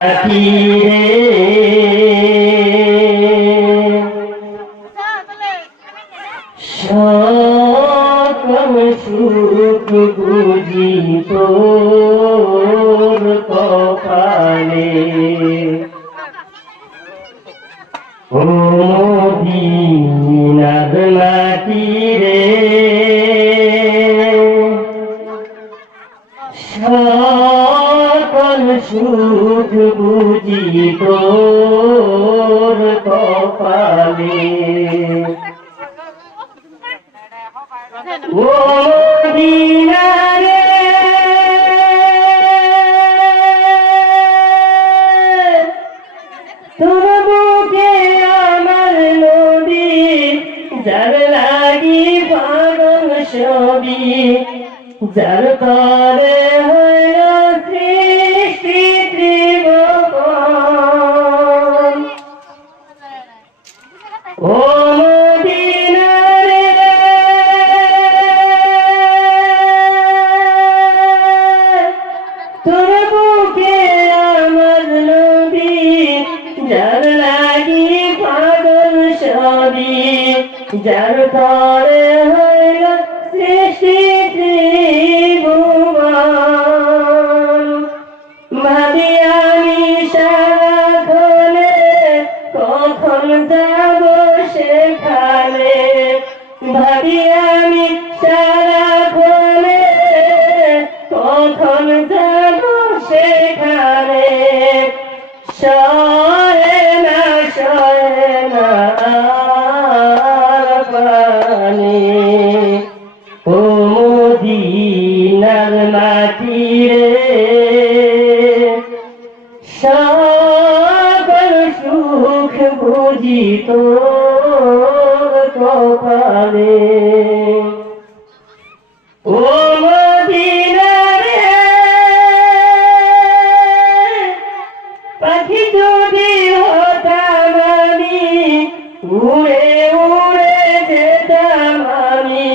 আখিরে সকল সুখ বুঝি তোর কপালে ও মদিনার মাটিরে সকল সুখ বুঝি তোর কপালে ও মদিনা রে তোর বুকে আমার নদী যার লাগি পাগল সবই যার তরে হইল সৃষ্টি ত্রিভুবন ও মদিনা রে তোর বুকে আমার নবী যার লাগি পাগল সবই যার তরে হইল সৃষ্টি ত্রিভুবন ভাবি আমি সারাক্ষণে কখন যাব সেখানে ভাবি আমি সারাক্ষণে কখন যাব সেখানে সহে না পানি ও মদিনার মাটি রে সকল সুখ বুঝি তোর কপালে ও মদিনা রে পাখি যদি হতাম আমি উড়ে উড়ে যেতাম আমি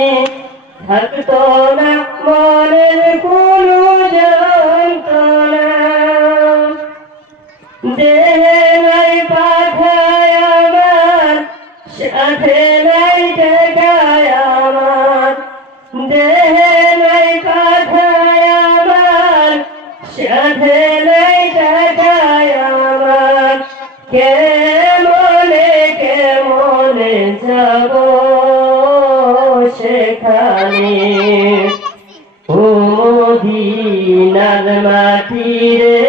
থাকতো না মনের কোনো যন্ত্রণা দেহে নাই পাখায় আমার সাথে নাই টাকায় আমার দেহে নাই পাখায় আমার সাথে নাই টাকায় আমার কেমনে কেমনে যাব সেখানে ও মদিনার মাটি রে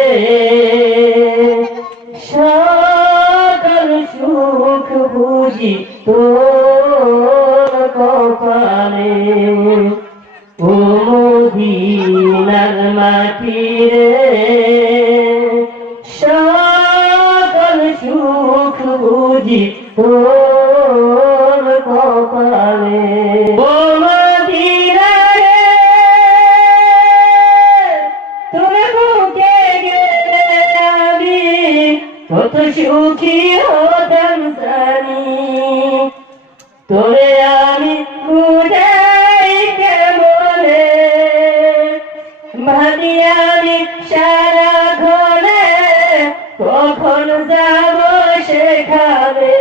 সকল সুখ বুঝি তোর কপালে ও মদিনার মাটি রে সকল সুখ বুঝি তোর কপালে ও মদিনা রে তোর বুকে গেলে আমি কত সুখী হতাম জানি তোরে আমি বুঝাই কেমনে ভাবি আমি সারাক্ষণে কখন যাব সেখানে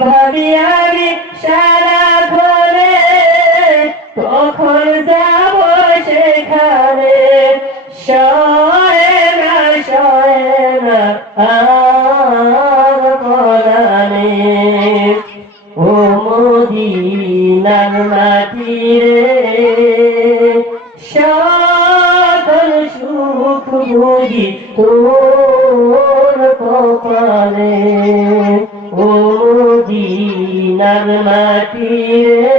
ভাবি আমি সারাক্ষণে কখন যাব সেখানে সহে না আর পরাণে ও মদিনার মাটি রে সকল সুখ বুঝি তোর কপালে ও মদিনার মাটি রে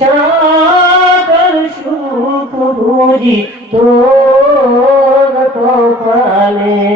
সকল সুখ বুঝি তোর কপালে।